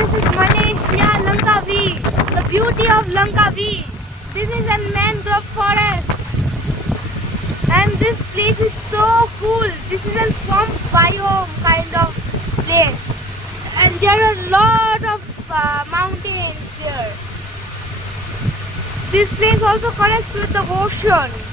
this is Malaysia, Langkawi, the beauty of Langkawi. This is a mangrove forest, and this place is so cool. This is a swamp biome kind of place, and there are a lot of mountains there. This place also connects with the ocean.